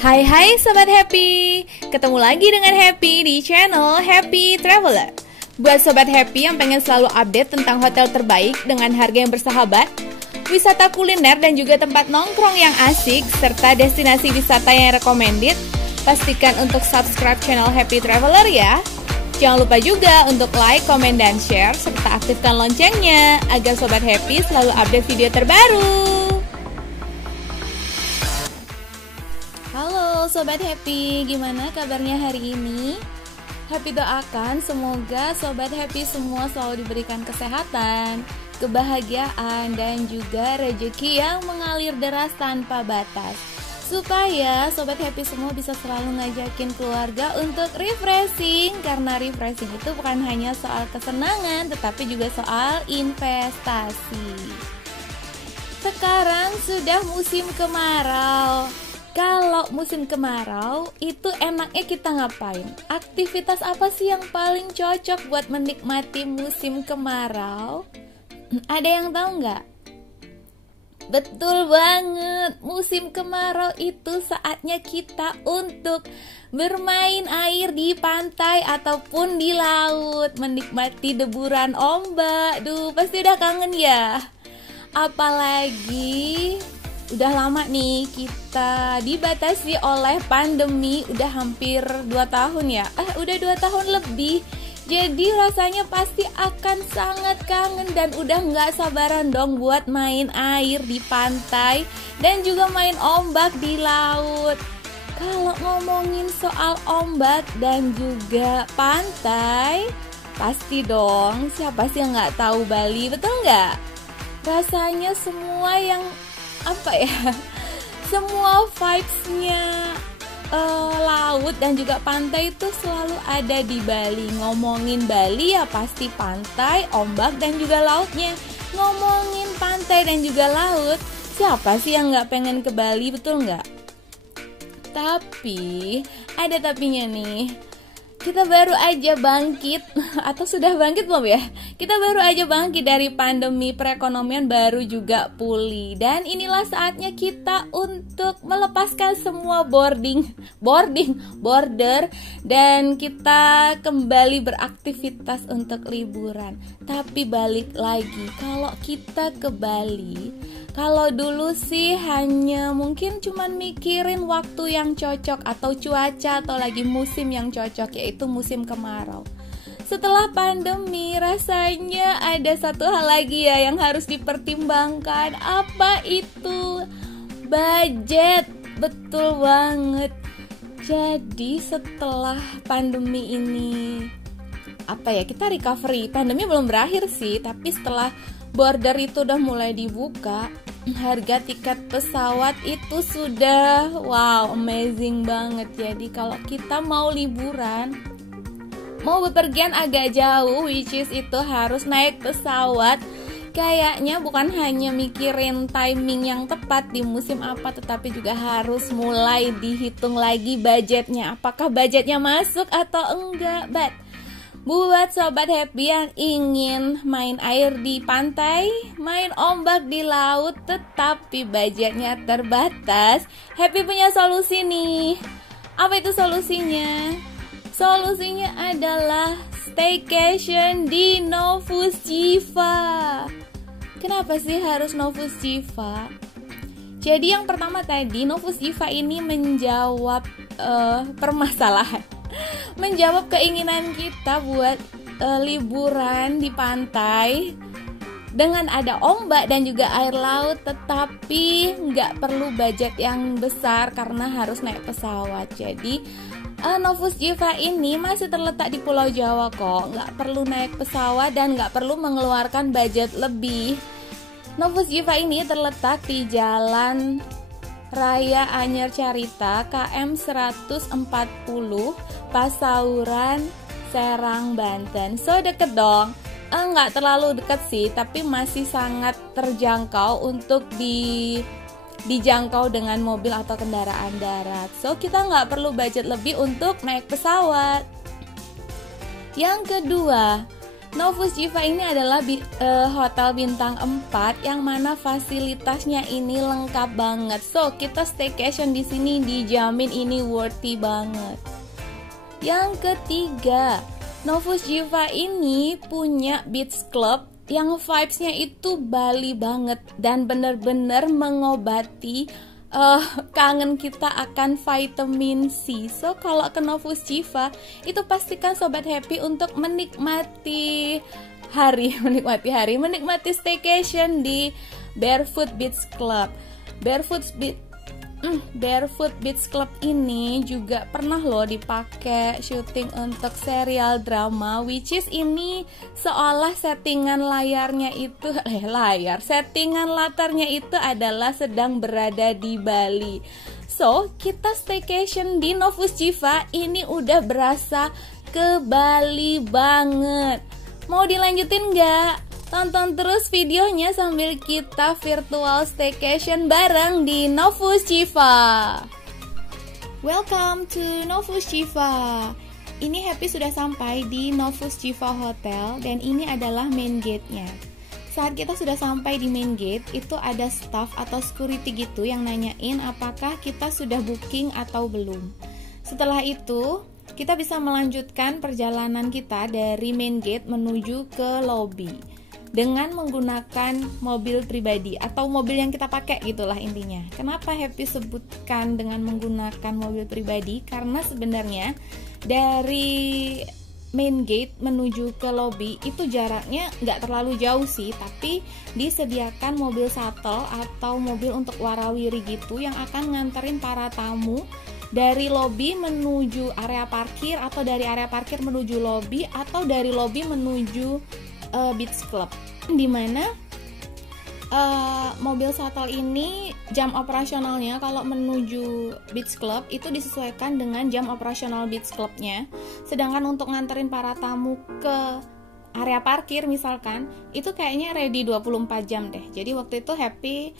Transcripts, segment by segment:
Hai Sobat Happy, ketemu lagi dengan Happy di channel Happy Traveler. Buat Sobat Happy yang pengen selalu update tentang hotel terbaik dengan harga yang bersahabat, wisata kuliner dan juga tempat nongkrong yang asik, serta destinasi wisata yang recommended, pastikan untuk subscribe channel Happy Traveler ya. Jangan lupa juga untuk like, komen, dan share, serta aktifkan loncengnya agar Sobat Happy selalu update video terbaru. Halo Sobat Happy, gimana kabarnya hari ini? Happy doakan semoga Sobat Happy semua selalu diberikan kesehatan, kebahagiaan, dan juga rezeki yang mengalir deras tanpa batas, supaya Sobat Happy semua bisa selalu ngajakin keluarga untuk refreshing. Karena refreshing itu bukan hanya soal kesenangan, tetapi juga soal investasi. Sekarang sudah musim kemarau. Kalau musim kemarau, itu enaknya kita ngapain? Aktivitas apa sih yang paling cocok buat menikmati musim kemarau? Ada yang tahu nggak? Betul banget, musim kemarau itu saatnya kita untuk bermain air di pantai ataupun di laut, menikmati deburan ombak. Duh, pasti udah kangen ya. Apalagi udah lama nih kita dibatasi oleh pandemi, udah hampir 2 tahun ya. Udah 2 tahun lebih. Jadi rasanya pasti akan sangat kangen dan udah gak sabaran dong buat main air di pantai dan juga main ombak di laut. Kalau ngomongin soal ombak dan juga pantai, pasti dong siapa sih yang gak tahu Bali, betul gak? Rasanya semua yang semua vibes-nya laut dan juga pantai itu selalu ada di Bali. Ngomongin Bali ya pasti pantai, ombak, dan juga lautnya. Ngomongin pantai dan juga laut, siapa sih yang gak pengen ke Bali, betul gak? Tapi ada tapinya nih. Kita baru aja bangkit, atau sudah bangkit belum ya? Kita baru aja bangkit dari pandemi, perekonomian baru juga pulih. Dan inilah saatnya kita untuk melepaskan semua border, dan kita kembali beraktivitas untuk liburan. Tapi balik lagi, kalau kita ke Bali, kalau dulu sih hanya mungkin cuman mikirin waktu yang cocok atau cuaca atau lagi musim yang cocok, yaitu musim kemarau. Setelah pandemi rasanya ada satu hal lagi ya yang harus dipertimbangkan. Apa itu? Budget. Betul banget. Jadi setelah pandemi ini kita recovery. Pandemi belum berakhir sih, tapi setelah border itu udah mulai dibuka, harga tiket pesawat itu sudah amazing banget. Jadi kalau kita mau liburan, mau bepergian agak jauh, which is itu harus naik pesawat, kayaknya bukan hanya mikirin timing yang tepat di musim apa, tetapi juga harus mulai dihitung lagi budgetnya. Apakah budgetnya masuk atau enggak? Buat Sobat Happy yang ingin main air di pantai, main ombak di laut, tetapi budgetnya terbatas, Happy punya solusi nih. Apa itu solusinya? Solusinya adalah staycation di Novus Jiva. Kenapa sih harus Novus Jiva? Jadi yang pertama tadi, Novus Jiva ini menjawab permasalahan, menjawab keinginan kita buat liburan di pantai dengan ada ombak dan juga air laut, tetapi nggak perlu budget yang besar karena harus naik pesawat. Jadi Novus Jiva ini masih terletak di Pulau Jawa kok, nggak perlu naik pesawat dan nggak perlu mengeluarkan budget lebih. Novus Jiva ini terletak di Jalan Raya Anyar Carita KM 140 Pasauran, Serang, Banten. So deket dong. Nggak terlalu deket sih, tapi masih sangat terjangkau untuk dijangkau dengan mobil atau kendaraan darat. So kita nggak perlu budget lebih untuk naik pesawat. Yang kedua, Novus Jiva ini adalah hotel bintang 4 yang mana fasilitasnya ini lengkap banget. So, kita staycation di sini dijamin ini worthy banget. Yang ketiga, Novus Jiva ini punya beach club yang vibes-nya itu Bali banget dan bener-bener mengobati kangen kita akan vitamin C. So kalau ke Novus Jiva itu pastikan sobat happy untuk menikmati staycation di Barefoot Beach Club. Barefoot Beach Club ini juga pernah loh dipakai syuting untuk serial drama, which is ini seolah settingan settingan latarnya itu adalah sedang berada di Bali. So, kita staycation di Novus Jiva ini udah berasa ke Bali banget. Mau dilanjutin nggak? Tonton terus videonya sambil kita virtual staycation bareng di Novus Jiva. Welcome to Novus Jiva. Ini Happy sudah sampai di Novus Jiva Hotel dan ini adalah main gate-nya. Saat kita sudah sampai di main gate, itu ada staff atau security gitu yang nanyain apakah kita sudah booking atau belum. Setelah itu, kita bisa melanjutkan perjalanan kita dari main gate menuju ke lobby dengan menggunakan mobil pribadi atau mobil yang kita pakai gitulah intinya. Kenapa Happy sebutkan dengan menggunakan mobil pribadi? Karena sebenarnya dari main gate menuju ke lobby itu jaraknya nggak terlalu jauh sih, tapi disediakan mobil shuttle atau mobil untuk warawiri gitu yang akan nganterin para tamu dari lobby menuju area parkir atau dari area parkir menuju lobby atau dari lobby menuju beach club, dimana mobil shuttle ini jam operasionalnya kalau menuju beach club itu disesuaikan dengan jam operasional beach clubnya, sedangkan untuk nganterin para tamu ke area parkir misalkan itu kayaknya ready 24 jam deh. Jadi waktu itu Happy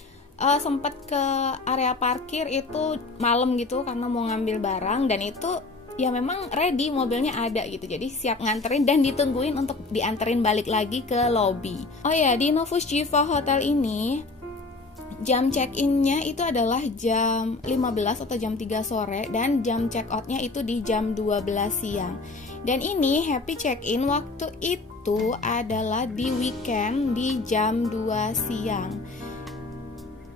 sempet ke area parkir itu malam gitu karena mau ngambil barang, dan itu ya memang ready, mobilnya ada gitu, jadi siap nganterin dan ditungguin untuk dianterin balik lagi ke lobby. Oh ya, di Novus Jiva Hotel ini jam check-in-nya itu adalah jam 15 atau jam 3 sore dan jam check-out-nya itu di jam 12 siang. Dan ini Happy check-in waktu itu adalah di weekend di jam 2 siang.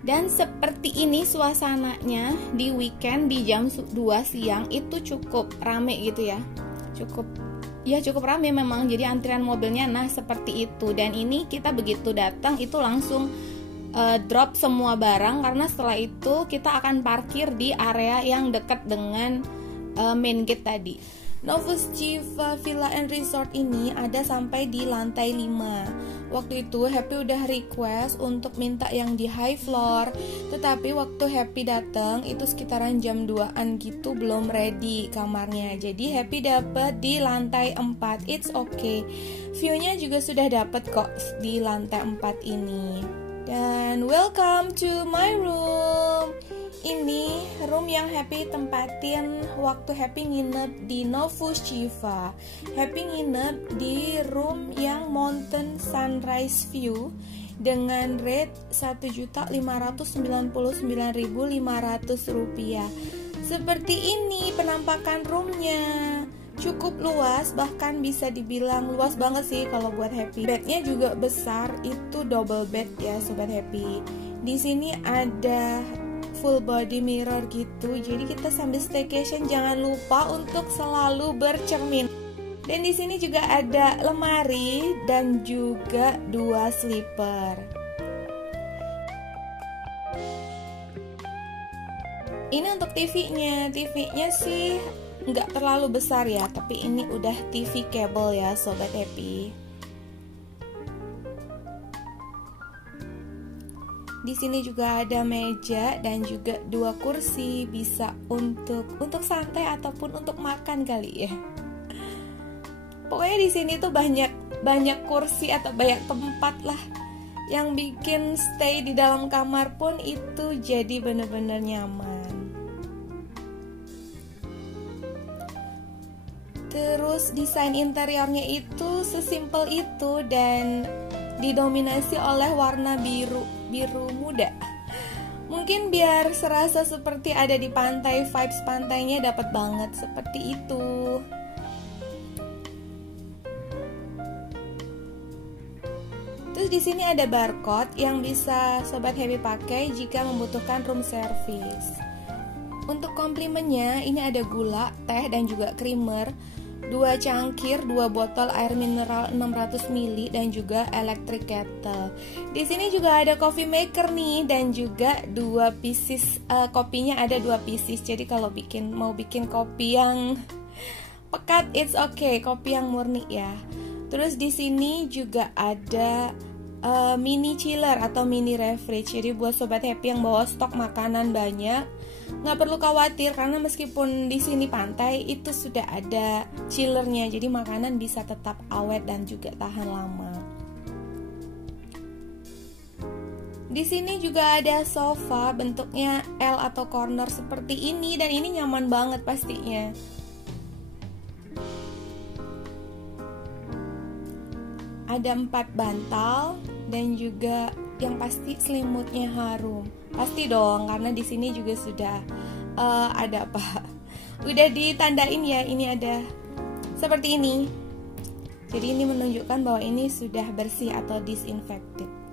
Dan seperti ini suasananya di weekend di jam 2 siang itu cukup rame gitu ya. Cukup rame memang, jadi antrian mobilnya nah seperti itu. Dan ini kita begitu datang itu langsung drop semua barang, karena setelah itu kita akan parkir di area yang dekat dengan main gate tadi. Novus Jiva Villa and Resort ini ada sampai di lantai 5. Waktu itu Happy udah request untuk minta yang di high floor, tetapi waktu Happy datang itu sekitaran jam 2-an gitu, belum ready kamarnya. Jadi Happy dapet di lantai 4. It's okay. View-nya juga sudah dapet kok di lantai 4 ini. Dan welcome to my room. Ini room yang Happy tempatin waktu Happy nginep di Novus Jiva. Happy nginep di room yang mountain sunrise view dengan rate Rp1.599.500. Seperti ini penampakan roomnya. Cukup luas, bahkan bisa dibilang luas banget sih kalau buat Happy. Bednya juga besar, itu double bed ya sobat Happy. Di sini ada full body mirror gitu, jadi kita sambil staycation jangan lupa untuk selalu bercermin. Dan di sini juga ada lemari dan juga 2 slipper. Ini untuk TV-nya sih nggak terlalu besar ya, tapi ini udah TV kabel ya sobat Happy. Di sini juga ada meja dan juga 2 kursi, bisa untuk santai ataupun untuk makan kali ya. Pokoknya di sini tuh banyak kursi atau banyak tempat lah yang bikin stay di dalam kamar pun itu jadi bener-bener nyaman. Terus desain interiornya itu sesimpel itu dan didominasi oleh warna biru muda. Mungkin biar serasa seperti ada di pantai, vibes pantainya dapat banget seperti itu. Terus di sini ada barcode yang bisa Sobat Happy pakai jika membutuhkan room service. Untuk komplimennya ini ada gula, teh dan juga creamer, 2 cangkir, 2 botol air mineral 600 ml dan juga electric kettle. Di sini juga ada coffee maker nih dan juga 2 pieces, kopinya ada 2 pieces. Jadi kalau mau bikin kopi yang pekat, it's okay, kopi yang murni ya. Terus di sini juga ada mini chiller atau mini refridge. Jadi buat Sobat Happy yang bawa stok makanan banyak, nggak perlu khawatir karena meskipun di sini pantai itu sudah ada chillernya, jadi makanan bisa tetap awet dan juga tahan lama. Di sini juga ada sofa bentuknya L atau corner seperti ini dan ini nyaman banget pastinya. Ada 4 bantal dan juga yang pasti selimutnya harum. Pasti dong, karena di sini juga sudah ada apa? Udah ditandain ya, ini ada seperti ini. Jadi ini menunjukkan bahwa ini sudah bersih atau disinfected.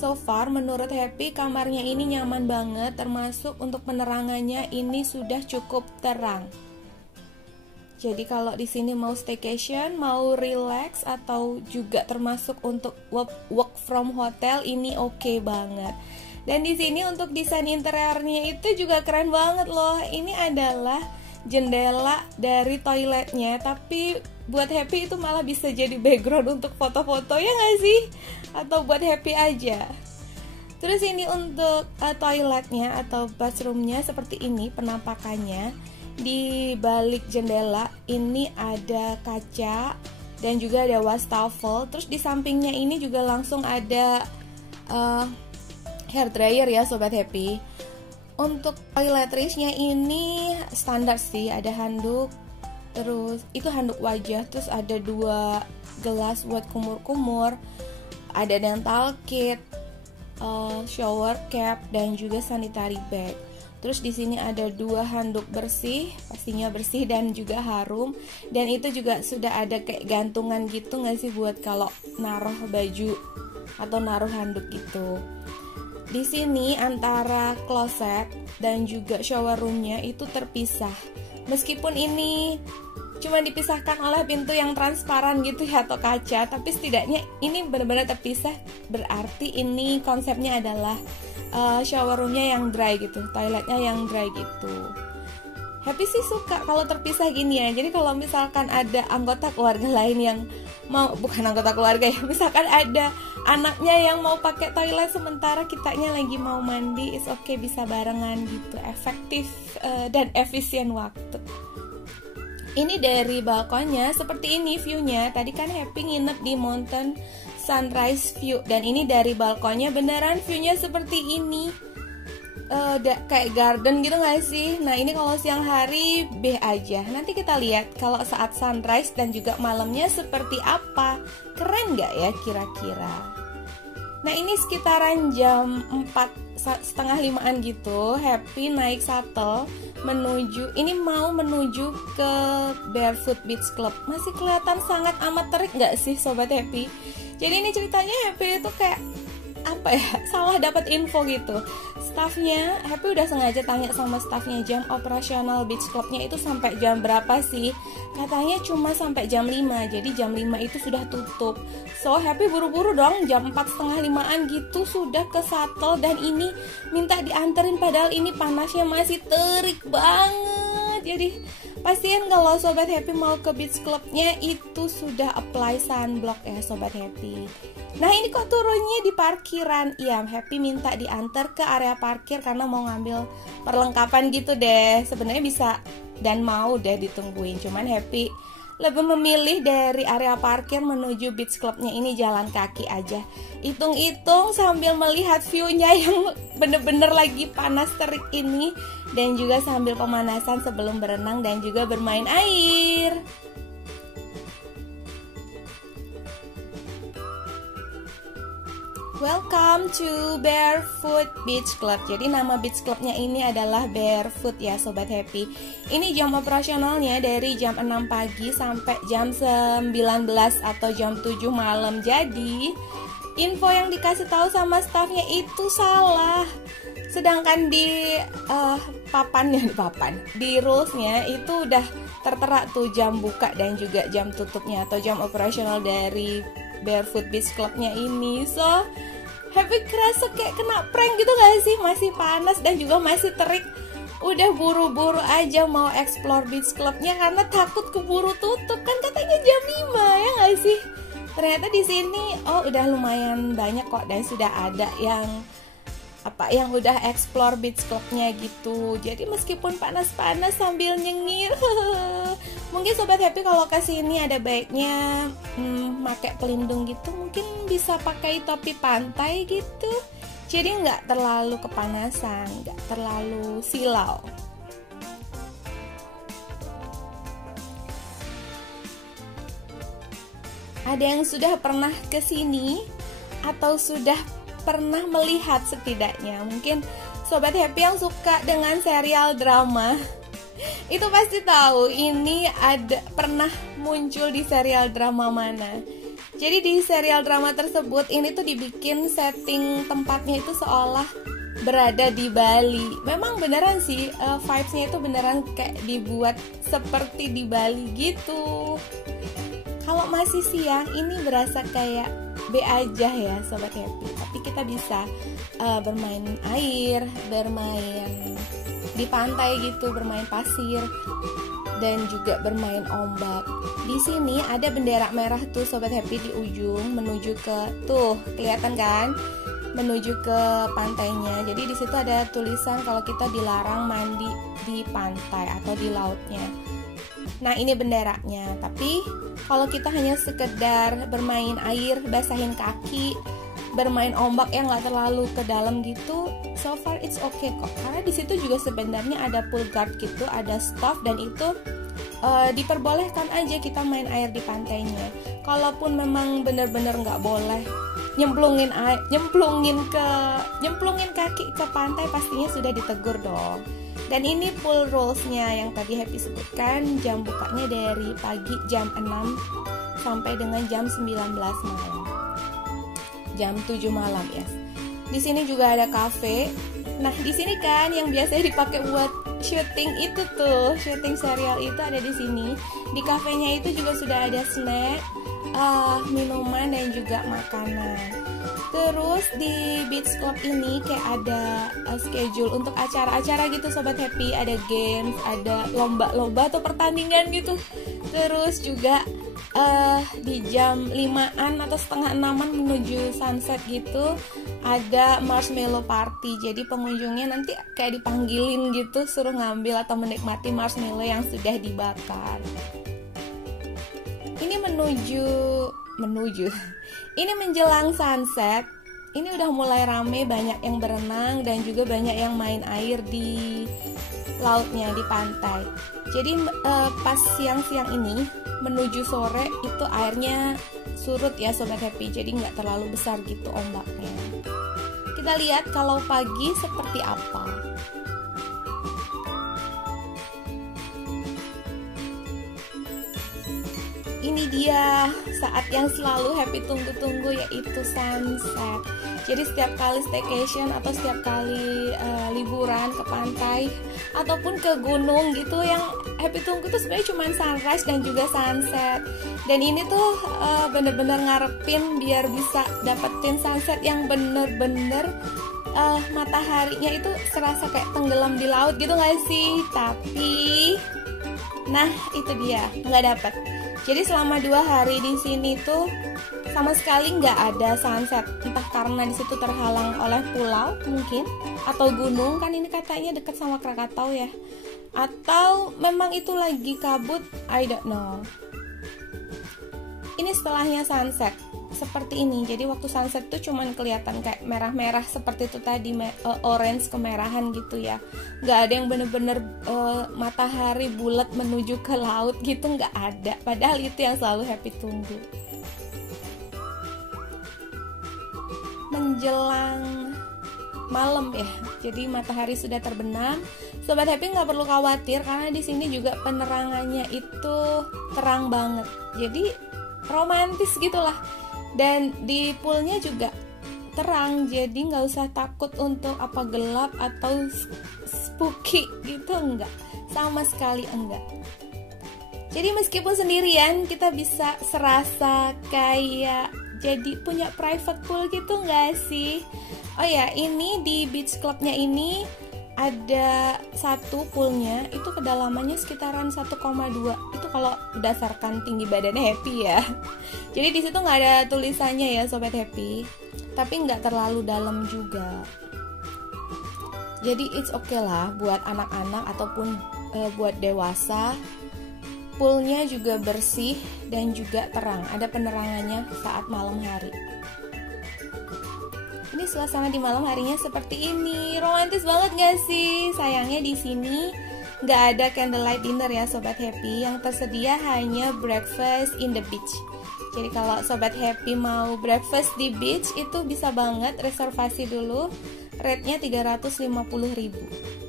So far menurut Happy kamarnya ini nyaman banget, termasuk untuk penerangannya ini sudah cukup terang. Jadi kalau di sini mau staycation, mau relax atau juga termasuk untuk work from hotel ini oke banget. Dan di sini untuk desain interiornya itu juga keren banget loh. Ini adalah jendela dari toiletnya, tapi buat Happy itu malah bisa jadi background untuk foto-foto, ya nggak sih? Atau buat Happy aja. Terus ini untuk toiletnya atau bathroomnya seperti ini penampakannya. Di balik jendela ini ada kaca dan juga ada wastafel. Terus di sampingnya ini juga langsung ada hair dryer ya Sobat Happy. Untuk toiletries-nya ini standar sih, ada handuk. Terus itu handuk wajah, terus ada 2 gelas buat kumur-kumur, ada dental kit, shower cap dan juga sanitary bag. Terus di sini ada 2 handuk bersih, pastinya bersih dan juga harum. Dan itu juga sudah ada kayak gantungan gitu nggak sih buat kalau naruh baju atau naruh handuk gitu. Di sini antara kloset dan juga shower roomnya itu terpisah. Meskipun ini cuma dipisahkan oleh pintu yang transparan gitu ya atau kaca, tapi setidaknya ini benar-benar terpisah. Berarti ini konsepnya adalah shower roomnya yang dry gitu, toiletnya yang dry gitu. Happy sih suka kalau terpisah gini ya. Jadi kalau misalkan ada anggota keluarga lain yang mau, bukan anggota keluarga ya, misalkan ada anaknya yang mau pakai toilet sementara kitanya lagi mau mandi, it's okay, bisa barengan gitu, efektif dan efisien waktu. Ini dari balkonnya seperti ini viewnya. Tadi kan Happy nginep di Mountain Sunrise View dan ini dari balkonnya beneran viewnya seperti ini. Kayak garden gitu gak sih? Nah ini kalau siang hari B aja. Nanti kita lihat kalau saat sunrise dan juga malamnya seperti apa. Keren gak ya kira-kira? Nah ini sekitaran jam 4:30 gitu, Happy naik shuttle menuju, ini mau menuju ke Barefoot Beach Club. Masih kelihatan sangat amat terik gak sih Sobat Happy? Jadi ini ceritanya Happy itu kayak apa ya, salah dapat info gitu. Staffnya, Happy udah sengaja tanya sama staffnya jam operasional beach clubnya itu sampai jam berapa sih. Katanya cuma sampai jam 5, jadi jam 5 itu sudah tutup. So Happy buru-buru dong, jam 4:30 gitu sudah ke shuttle. Dan ini minta dianterin padahal ini panasnya masih terik banget. Jadi pastiin kalau Sobat Happy mau ke beach clubnya itu sudah apply sunblock ya Sobat Happy. Nah ini kok turunnya di parkiran. Iya, Happy minta diantar ke area parkir karena mau ngambil perlengkapan gitu deh. Sebenarnya bisa dan mau deh ditungguin, cuman Happy lebih memilih dari area parkir menuju beach clubnya ini jalan kaki aja. Hitung-hitung sambil melihat view-nya yang bener-bener lagi panas terik ini, dan juga sambil pemanasan sebelum berenang dan juga bermain air. Welcome to Barefoot Beach Club. Jadi nama beach clubnya ini adalah Barefoot ya Sobat Happy. Ini jam operasionalnya dari jam 6 pagi sampai jam 19 atau jam 7 malam. Jadi info yang dikasih tahu sama staffnya itu salah. Sedangkan di di rulesnya itu udah tertera tuh jam buka dan juga jam tutupnya atau jam operasional dari Barefoot Beach Clubnya ini. So Happy kerasa kayak kena prank gitu gak sih? Masih panas dan juga masih terik. Udah buru-buru aja mau explore beach clubnya karena takut keburu tutup. Kan katanya jam 5 ya gak sih? Ternyata di sini udah lumayan banyak kok, dan sudah ada yang udah explore beach clubnya gitu. Jadi meskipun panas-panas sambil nyengir, mungkin Sobat Happy kalau kesini ada baiknya pakai pelindung gitu. Mungkin bisa pakai topi pantai gitu, jadi nggak terlalu kepanasan, nggak terlalu silau. Ada yang sudah pernah kesini atau sudah pernah melihat setidaknya. Mungkin Sobat Happy yang suka dengan serial drama itu pasti tahu ini pernah muncul di serial drama mana. Jadi di serial drama tersebut ini tuh dibikin setting tempatnya itu seolah berada di Bali. Memang beneran sih, vibes-nya itu beneran kayak dibuat seperti di Bali gitu. Kalau masih siang ini berasa kayak B aja ya Sobat Happy. Tapi kita bisa bermain air, bermain di pantai gitu, bermain pasir, dan juga bermain ombak. Di sini ada bendera merah tuh Sobat Happy di ujung menuju ke kelihatan kan? Menuju ke pantainya. Jadi di situ ada tulisan kalau kita dilarang mandi di pantai atau di lautnya. Nah, ini benderanya. Tapi kalau kita hanya sekedar bermain air, basahin kaki, bermain ombak yang nggak terlalu ke dalam gitu, so far it's okay kok. Karena di situ juga sebenarnya ada pool guard gitu, ada staff, dan itu diperbolehkan aja kita main air di pantainya. Kalaupun memang bener-bener nggak boleh nyemplungin kaki ke pantai, pastinya sudah ditegur dong. Dan ini full rules-nya yang tadi Happy sebutkan, jam bukanya dari pagi jam 6 sampai dengan jam 19 malam. Jam 7 malam ya. Di sini juga ada cafe. Nah, di sini kan yang biasanya dipakai buat syuting itu tuh, syuting serial itu ada di sini. Di kafenya itu juga sudah ada snack, minuman dan juga makanan. Terus di beach club ini kayak ada schedule untuk acara-acara gitu Sobat Happy. Ada games, ada lomba-lomba atau pertandingan gitu. Terus juga di jam 5-an atau setengah 6-an menuju sunset gitu ada marshmallow party. Jadi pengunjungnya nanti kayak dipanggilin gitu, suruh ngambil atau menikmati marshmallow yang sudah dibakar. Ini ini menjelang sunset. Ini udah mulai rame, banyak yang berenang dan juga banyak yang main air di lautnya, di pantai. Jadi pas siang-siang ini menuju sore itu airnya surut ya Sobat Happy. Jadi nggak terlalu besar gitu ombaknya. Kita lihat kalau pagi seperti apa. Ini dia saat yang selalu Happy tunggu-tunggu, yaitu sunset. Jadi setiap kali staycation atau setiap kali liburan ke pantai ataupun ke gunung gitu, yang Happy tunggu tuh sebenarnya cuma sunrise dan juga sunset. Dan ini tuh bener-bener ngarepin biar bisa dapetin sunset yang bener-bener mataharinya itu serasa kayak tenggelam di laut gitu gak sih? Tapi nah itu dia, nggak dapet. Jadi selama 2 hari di sini tuh sama sekali nggak ada sunset. Entah karena di situ terhalang oleh pulau mungkin, atau gunung, kan ini katanya dekat sama Krakatau ya. Atau memang itu lagi kabut, I don't know. Ini setelahnya sunset seperti ini. Jadi waktu sunset tuh cuman kelihatan kayak merah-merah seperti itu tadi, orange kemerahan gitu ya. Nggak ada yang bener-bener matahari bulat menuju ke laut gitu, nggak ada. Padahal itu yang selalu Happy tunggu. Menjelang malam ya, jadi matahari sudah terbenam. Sobat Happy nggak perlu khawatir karena di sini juga penerangannya itu terang banget. Jadi romantis gitulah. Dan di poolnya juga terang, jadi nggak usah takut untuk apa gelap atau spooky gitu, enggak, sama sekali enggak. Jadi meskipun sendirian kita bisa serasa kayak jadi punya private pool gitu nggak sih? Oh ya, ini di beach clubnya ini ada satu poolnya itu kedalamannya sekitaran 1,2. Itu kalau berdasarkan tinggi badannya Happy ya. Jadi di situ nggak ada tulisannya ya Sobat Happy, tapi nggak terlalu dalam juga. Jadi it's okay lah buat anak-anak ataupun buat dewasa. Poolnya juga bersih dan juga terang, ada penerangannya saat malam hari. Ini suasana di malam harinya seperti ini, romantis banget gak sih? Sayangnya di sini nggak ada candlelight dinner ya Sobat Happy, yang tersedia hanya breakfast in the beach. Jadi kalau Sobat Happy mau breakfast di beach itu bisa banget reservasi dulu, rate-nya 350.000.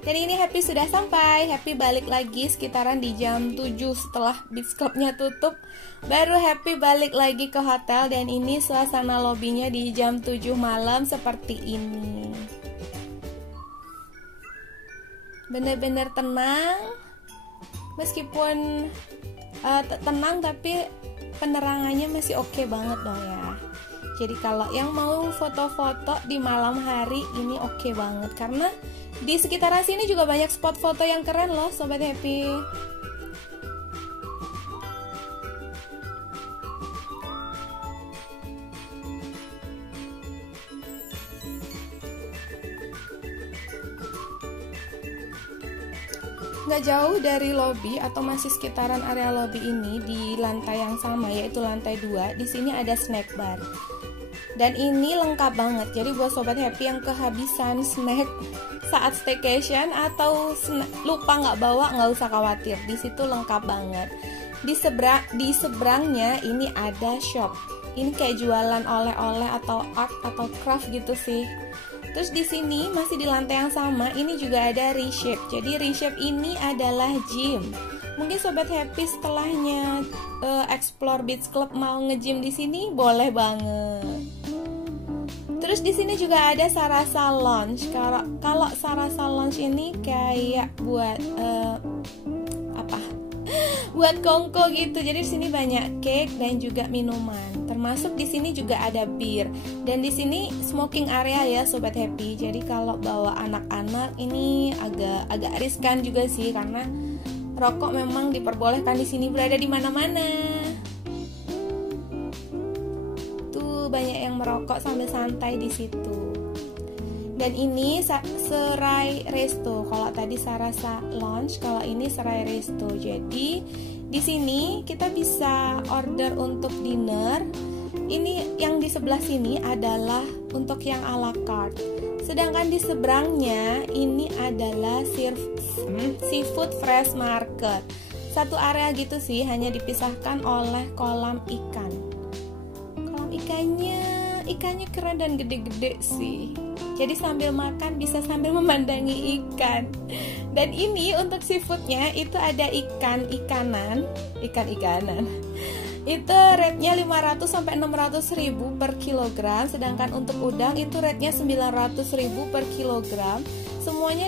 Dan ini Happy sudah sampai. Happy balik lagi sekitaran di jam 7 setelah beach clubnya tutup. Baru Happy balik lagi ke hotel. Dan ini suasana lobbynya di jam 7 malam seperti ini. Bener-bener tenang. Meskipun tenang tapi penerangannya masih oke banget dong ya. Jadi kalau yang mau foto-foto di malam hari ini oke banget, karena di sekitaran sini juga banyak spot foto yang keren loh Sobat Happy. Nggak jauh dari lobby atau masih sekitaran area lobby ini, di lantai yang sama yaitu lantai 2, di sini ada snack bar. Dan ini lengkap banget. Jadi buat Sobat Happy yang kehabisan snack saat staycation atau lupa nggak bawa, nggak usah khawatir. Di situ lengkap banget. Di seberangnya ini ada shop. Ini kayak jualan oleh-oleh atau art atau craft gitu sih. Terus di sini masih di lantai yang sama, ini juga ada Reshape. Jadi Reshape ini adalah gym. Mungkin Sobat Happy setelahnya explore beach club mau nge-gym di sini boleh banget. Terus di sini juga ada Sarasa Lounge. Kalau Sarasa Lounge ini kayak buat buat kongko gitu. Jadi di sini banyak cake dan juga minuman. Termasuk di sini juga ada bir. Dan di sini smoking area ya Sobat Happy. Jadi kalau bawa anak-anak ini agak riskan juga sih, karena rokok memang diperbolehkan di sini berada di mana-mana. Tuh banyak yang merokok sambil santai di situ. Dan ini Serai Resto. Kalau tadi Sarasa Lounge, kalau ini Serai Resto. Jadi di sini kita bisa order untuk dinner. Ini yang di sebelah sini adalah untuk yang ala carte. Sedangkan di seberangnya ini adalah seafood fresh market. Satu area gitu sih, hanya dipisahkan oleh kolam ikan. Kolam ikannya keren dan gede-gede sih. Jadi sambil makan bisa sambil memandangi ikan. Dan ini untuk seafoodnya itu ada ikan-ikanan. Itu rate-nya 500 sampai 600 ribu per kilogram. Sedangkan untuk udang itu rate-nya 900 ribu per kilogram. Semuanya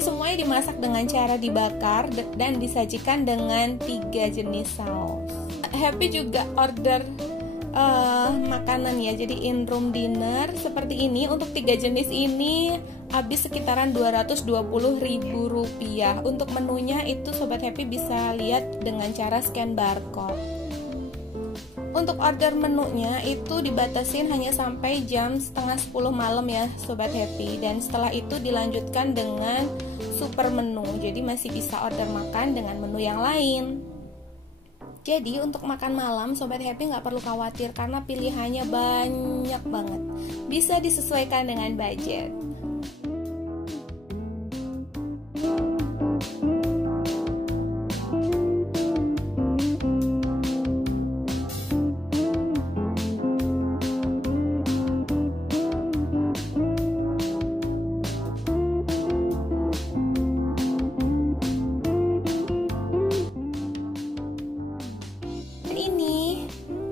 semuanya dimasak dengan cara dibakar dan disajikan dengan 3 jenis saus. Happy juga order makanan ya, jadi in room dinner seperti ini. Untuk 3 jenis ini habis sekitaran 220.000 rupiah. Untuk menunya itu Sobat Happy bisa lihat dengan cara scan barcode. Untuk order menunya itu dibatasin hanya sampai jam setengah 10 malam ya Sobat Happy. Dan setelah itu dilanjutkan dengan super menu. Jadi masih bisa order makan dengan menu yang lain. Jadi untuk makan malam Sobat Happy nggak perlu khawatir karena pilihannya banyak banget. Bisa disesuaikan dengan budget.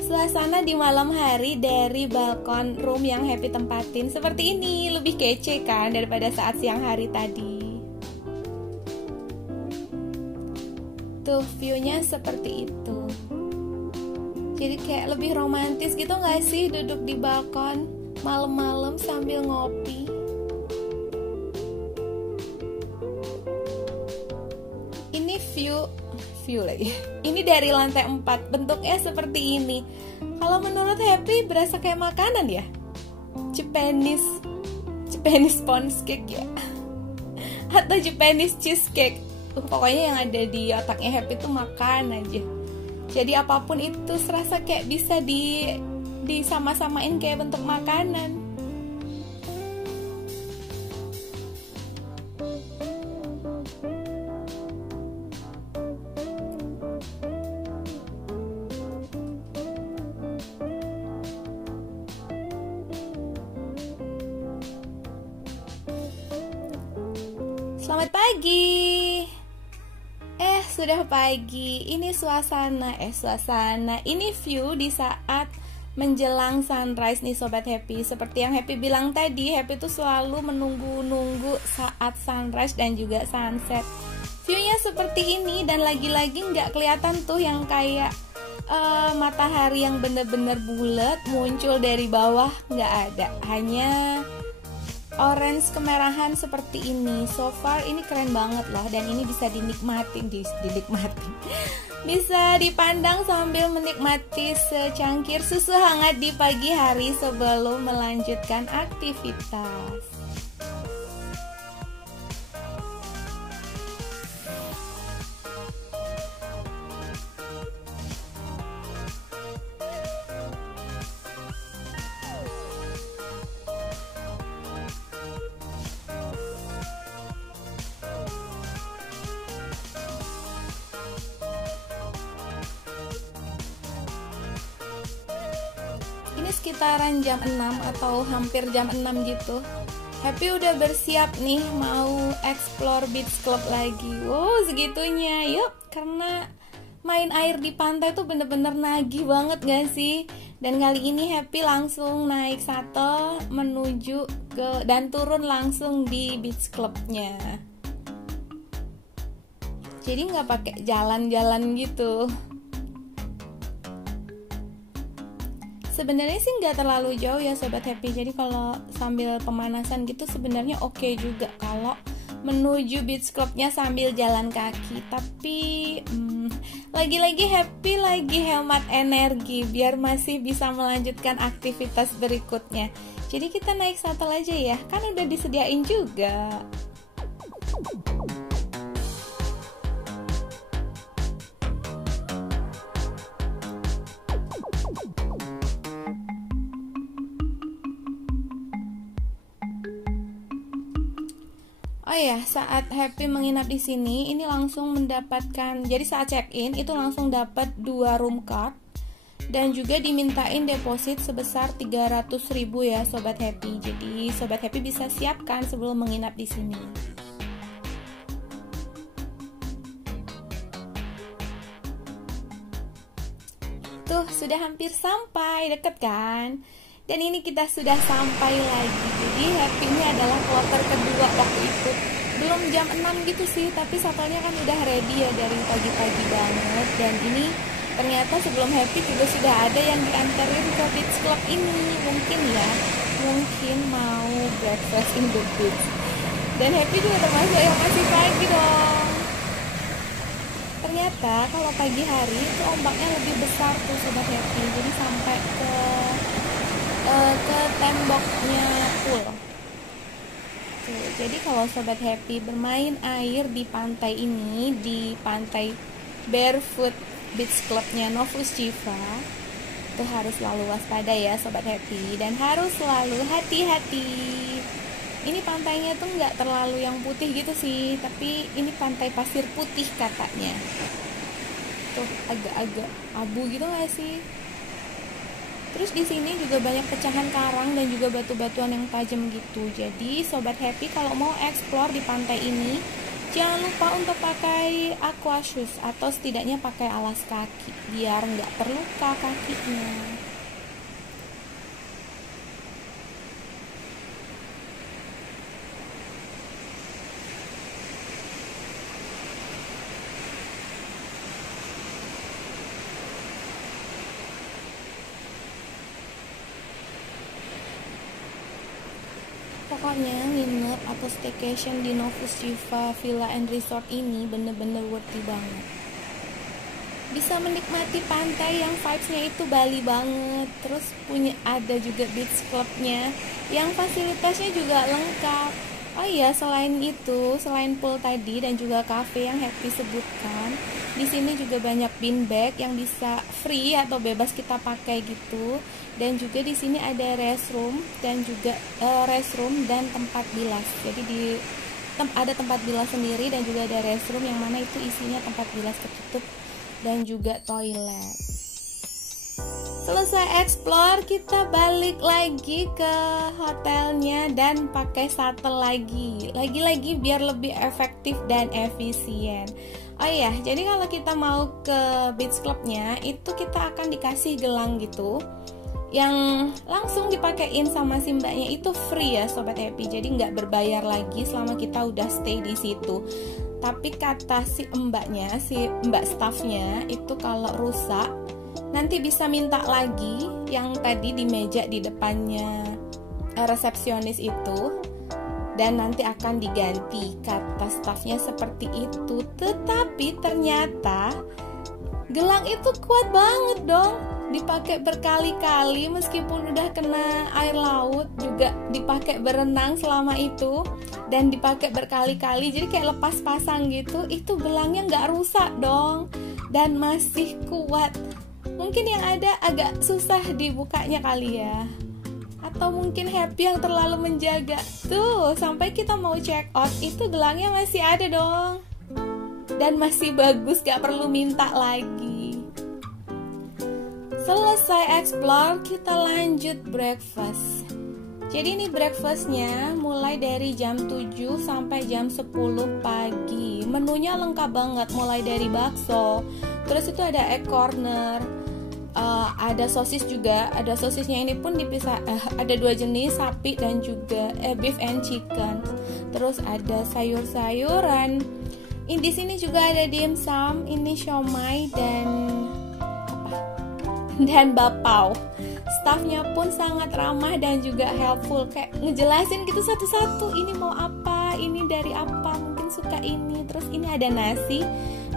Suasana di malam hari dari balkon room yang Happy tempatin seperti ini. Lebih kece kan daripada saat siang hari tadi. Tuh view-nya seperti itu. Jadi kayak lebih romantis gitu gak sih duduk di balkon malam-malam sambil ngopi. Ini view lagi. Ini dari lantai 4, bentuknya seperti ini. Kalau menurut Happy berasa kayak makanan ya? Japanese sponge cake ya? Atau Japanese cheesecake. Pokoknya yang ada di otaknya Happy tuh makan aja. Jadi apapun itu serasa kayak bisa disama-samain kayak bentuk makanan. Selamat pagi. Sudah pagi. Ini suasana. Ini view di saat menjelang sunrise nih Sobat Happy. Seperti yang Happy bilang tadi, Happy tuh selalu menunggu-nunggu saat sunrise dan juga sunset. View-nya seperti ini dan lagi-lagi nggak kelihatan tuh yang kayak matahari yang bener-bener bulat muncul dari bawah, nggak ada. Hanya orange kemerahan seperti ini. So far ini keren banget loh. Dan ini bisa dinikmatin. Bisa dipandang sambil menikmati secangkir susu hangat di pagi hari sebelum melanjutkan aktivitas. Ini sekitaran jam 6 atau hampir jam 6 gitu. Happy udah bersiap nih mau explore beach club lagi. Wow, segitunya. Yuk, karena main air di pantai tuh bener-bener nagih banget gak sih? Dan kali ini Happy langsung naik shuttle menuju ke dan turun langsung di beach clubnya. Jadi nggak pakai jalan-jalan gitu. Sebenarnya sih nggak terlalu jauh ya Sobat Happy. Jadi kalau sambil pemanasan gitu sebenarnya oke juga kalau menuju beach clubnya sambil jalan kaki. Tapi lagi-lagi Happy lagi hemat energi biar masih bisa melanjutkan aktivitas berikutnya. Jadi kita naik shuttle aja ya, kan udah disediain juga. Oh ya, saat Happy menginap di sini, ini langsung mendapatkan. Jadi saat check-in itu langsung dapat 2 room card dan juga dimintain deposit sebesar 300.000 ya Sobat Happy. Jadi Sobat Happy bisa siapkan sebelum menginap di sini. Tuh, sudah hampir sampai, deket kan? Dan ini kita sudah sampai lagi. Jadi Happy ini adalah kloter kedua waktu itu. Belum jam 6 gitu sih, tapi shuttle-nya kan udah ready ya dari pagi-pagi banget. Dan ini ternyata sebelum Happy juga sudah ada yang diantarin ke beach club ini. Mungkin mau breakfast in the beach. Dan Happy juga termasuk yang masih pagi dong. Ternyata kalau pagi hari itu ombaknya lebih besar tuh Sobat Happy. Jadi sampai ke temboknya pool. Tuh, jadi kalau Sobat Happy bermain air di pantai ini, di pantai Barefoot Beach Clubnya Novus Shiva itu harus selalu waspada ya Sobat Happy, dan harus selalu hati-hati. Ini pantainya tuh nggak terlalu yang putih gitu sih, tapi ini pantai pasir putih katanya. Tuh agak-agak abu gitu nggak sih? Terus di sini juga banyak pecahan karang dan juga batu-batuan yang tajam gitu. Jadi Sobat Happy kalau mau explore di pantai ini, jangan lupa untuk pakai aqua shoes atau setidaknya pakai alas kaki biar nggak terluka kakinya. Pokoknya nginep atau staycation di Novus Shiva Villa and Resort ini bener-bener worthy banget. Bisa menikmati pantai yang vibes-nya itu Bali banget. Terus ada juga beach clubnya yang fasilitasnya juga lengkap. Oh iya, selain itu, selain pool tadi dan juga cafe yang Happy sebutkan, di sini juga banyak bean bag yang bisa free atau bebas kita pakai gitu. Dan juga di sini ada restroom dan juga restroom dan tempat bilas. Jadi ada tempat bilas sendiri dan juga ada restroom yang mana itu isinya tempat bilas tertutup dan juga toilet. Selesai explore, kita balik lagi ke hotelnya dan pakai shuttle lagi biar lebih efektif dan efisien. Oh iya, jadi kalau kita mau ke beach clubnya itu kita akan dikasih gelang gitu yang langsung dipakein sama si mbaknya, itu free ya Sobat Happy. Jadi nggak berbayar lagi selama kita udah stay di situ. Tapi kata si mbaknya, si mbak staffnya itu kalau rusak nanti bisa minta lagi yang tadi di meja di depannya resepsionis itu, dan nanti akan diganti, kata staffnya seperti itu. Tetapi ternyata gelang itu kuat banget dong, dipakai berkali-kali meskipun udah kena air laut, juga dipakai berenang selama itu dan dipakai berkali-kali, jadi kayak lepas pasang gitu. Itu gelangnya nggak rusak dong dan masih kuat. Mungkin yang ada agak susah dibukanya kali ya, atau mungkin Happy yang terlalu menjaga. Tuh, sampai kita mau check out itu gelangnya masih ada dong, dan masih bagus, gak perlu minta lagi. Selesai explore, kita lanjut breakfast. Jadi ini breakfastnya mulai dari jam 7 sampai jam 10 pagi. Menunya lengkap banget, mulai dari bakso, terus itu ada egg corner, ada sosis juga. Ada sosisnya ini pun dipisah, ada dua jenis, sapi dan juga beef and chicken. Terus ada sayur-sayuran. Di sini juga ada dimsum, ini siomay dan bapau. Staffnya pun sangat ramah dan juga helpful, kayak ngejelasin gitu satu-satu, ini mau apa, ini dari apa, mungkin suka ini. Terus ini ada nasi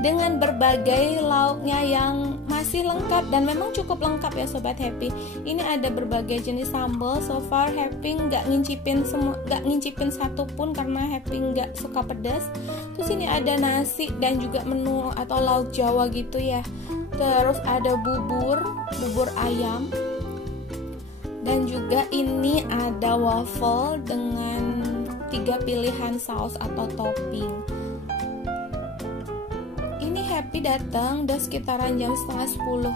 dengan berbagai lauknya yang masih lengkap dan memang cukup lengkap ya Sobat Happy. Ini ada berbagai jenis sambal. So far Happy nggak ngincipin satu pun karena Happy nggak suka pedas. Terus ini ada nasi dan juga menu atau lauk Jawa gitu ya. Terus ada bubur ayam. Dan juga ini ada waffle dengan 3 pilihan saus atau topping. Ini Happy datang udah sekitaran jam setengah 10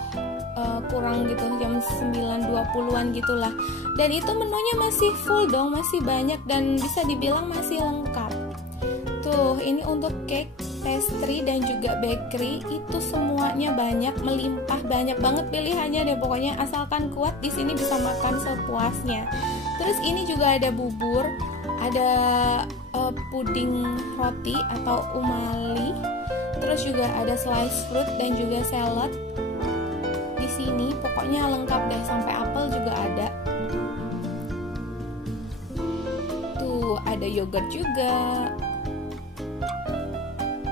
kurang gitu, jam 9.20an gitulah. Dan itu menunya masih full dong, masih banyak dan bisa dibilang masih lengkap. Tuh, ini untuk cake, pastry dan juga bakery itu semuanya banyak, melimpah, banyak banget pilihannya deh pokoknya. Asalkan kuat di sini bisa makan sepuasnya. Terus ini juga ada bubur, ada puding roti atau umali. Terus juga ada slice fruit dan juga salad. Di sini pokoknya lengkap deh, sampai apel juga ada. Tuh, ada yogurt juga.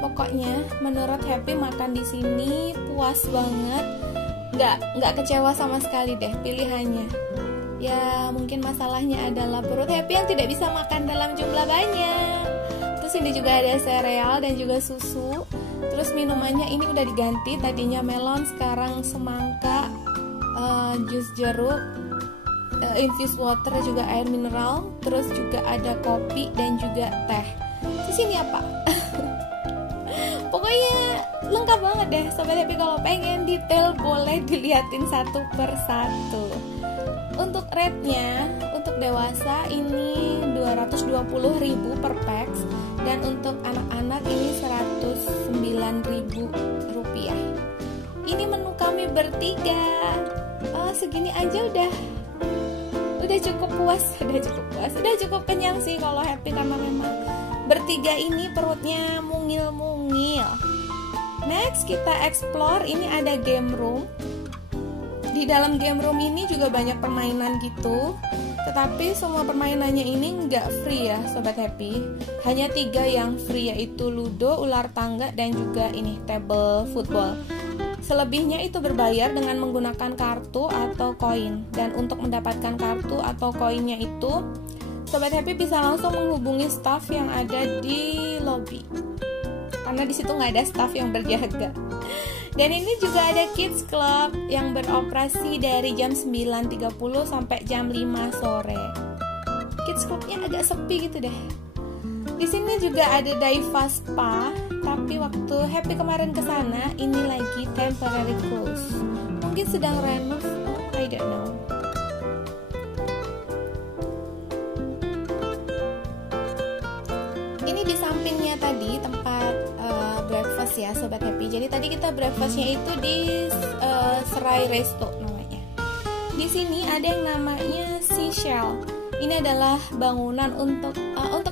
Pokoknya menurut Happy makan di sini puas banget, nggak kecewa sama sekali deh pilihannya. Ya mungkin masalahnya adalah perut Happy yang tidak bisa makan dalam jumlah banyak. Terus ini juga ada sereal dan juga susu. Terus minumannya ini udah diganti, tadinya melon sekarang semangka, jus jeruk, infused water juga air mineral, terus juga ada kopi dan juga teh. Di sini apa? Pokoknya lengkap banget deh Sobat Happy. Kalau pengen detail boleh diliatin satu per satu. Untuk rate-nya, untuk dewasa ini 220.000 per packs, dan untuk anak-anak ini 109.000 rupiah. Ini menu kami bertiga. Segini aja udah cukup puas, udah cukup kenyang sih kalau Happy, karena memang bertiga ini perutnya mungil-mungil. Next kita explore, ini ada game room. Di dalam game room ini juga banyak permainan gitu, tetapi semua permainannya ini nggak free ya Sobat Happy. Hanya 3 yang free, yaitu ludo, ular tangga, dan juga ini table football. Selebihnya itu berbayar dengan menggunakan kartu atau koin. Dan untuk mendapatkan kartu atau koinnya itu, Sobat Happy bisa langsung menghubungi staff yang ada di lobby, karena di situ nggak ada staff yang berjaga. Dan ini juga ada Kids Club yang beroperasi dari jam 9.30 sampai jam 5 sore. Kids Clubnya agak sepi gitu deh. Di sini juga ada Daiva Spa, tapi waktu Happy kemarin ke sana ini lagi temporary close. Mungkin sedang renov, I don't know. Ini di sampingnya tadi tempat breakfast ya Sobat Happy. Jadi tadi kita breakfastnya itu di Serai Resto namanya. Di sini ada yang namanya Seashell. Ini adalah bangunan untuk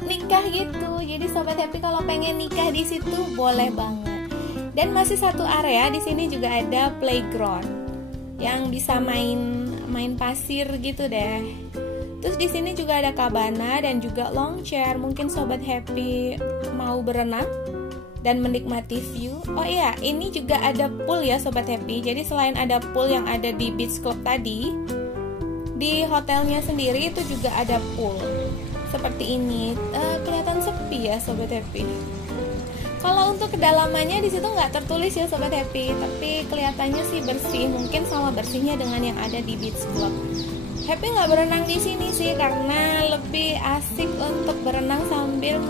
nikah gitu. Jadi Sobat Happy kalau pengen nikah di situ boleh banget. Dan masih satu area di sini juga ada playground yang bisa main pasir gitu deh. Terus di sini juga ada cabana dan juga long chair. Mungkin Sobat Happy mau berenang dan menikmati view. Oh iya, ini juga ada pool ya Sobat Happy. Jadi selain ada pool yang ada di Beach Club tadi, di hotelnya sendiri itu juga ada pool seperti ini. Kelihatan sepi ya Sobat Happy. Kalau untuk kedalamannya di situ nggak tertulis ya Sobat Happy, tapi kelihatannya sih bersih, mungkin sama bersihnya dengan yang ada di Beach Club. Happy nggak berenang di sini sih karena lebih asik untuk berenang sambil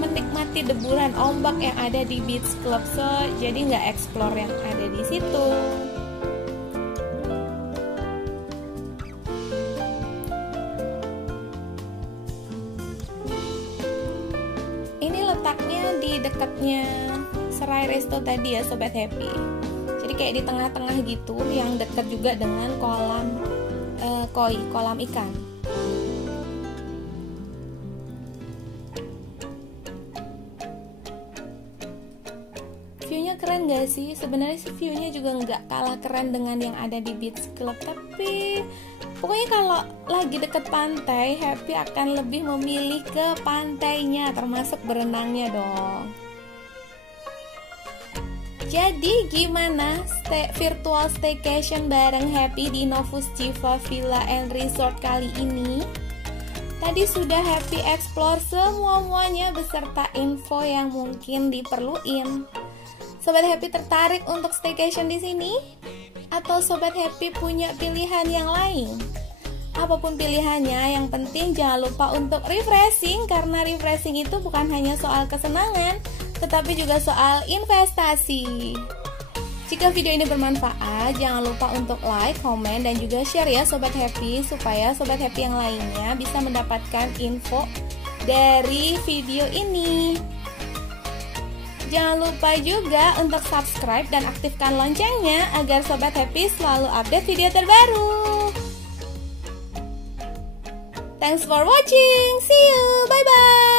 menikmati deburan ombak yang ada di Beach Club, so jadi nggak explore yang ada di situ. Ini letaknya di dekatnya Serai Resto tadi ya Sobat Happy. Jadi kayak di tengah-tengah gitu, yang dekat juga dengan kolam kolam ikan. View-nya keren gak sih? Sebenarnya sih view-nya juga nggak kalah keren dengan yang ada di Beach Club, tapi pokoknya kalau lagi deket pantai, Happy akan lebih memilih ke pantainya, termasuk berenangnya dong. Jadi gimana virtual staycation bareng Happy di Novus Chiva Villa and Resort kali ini? Tadi sudah Happy explore semuanya beserta info yang mungkin diperluin. Sobat Happy tertarik untuk staycation di sini? Atau Sobat Happy punya pilihan yang lain? Apapun pilihannya, yang penting jangan lupa untuk refreshing, karena refreshing itu bukan hanya soal kesenangan, tetapi juga soal investasi. Jika video ini bermanfaat, jangan lupa untuk like, komen, dan juga share ya Sobat Happy, supaya Sobat Happy yang lainnya bisa mendapatkan info dari video ini. Jangan lupa juga untuk subscribe dan aktifkan loncengnya agar Sobat Happy selalu update video terbaru. Thanks for watching, see you, bye bye.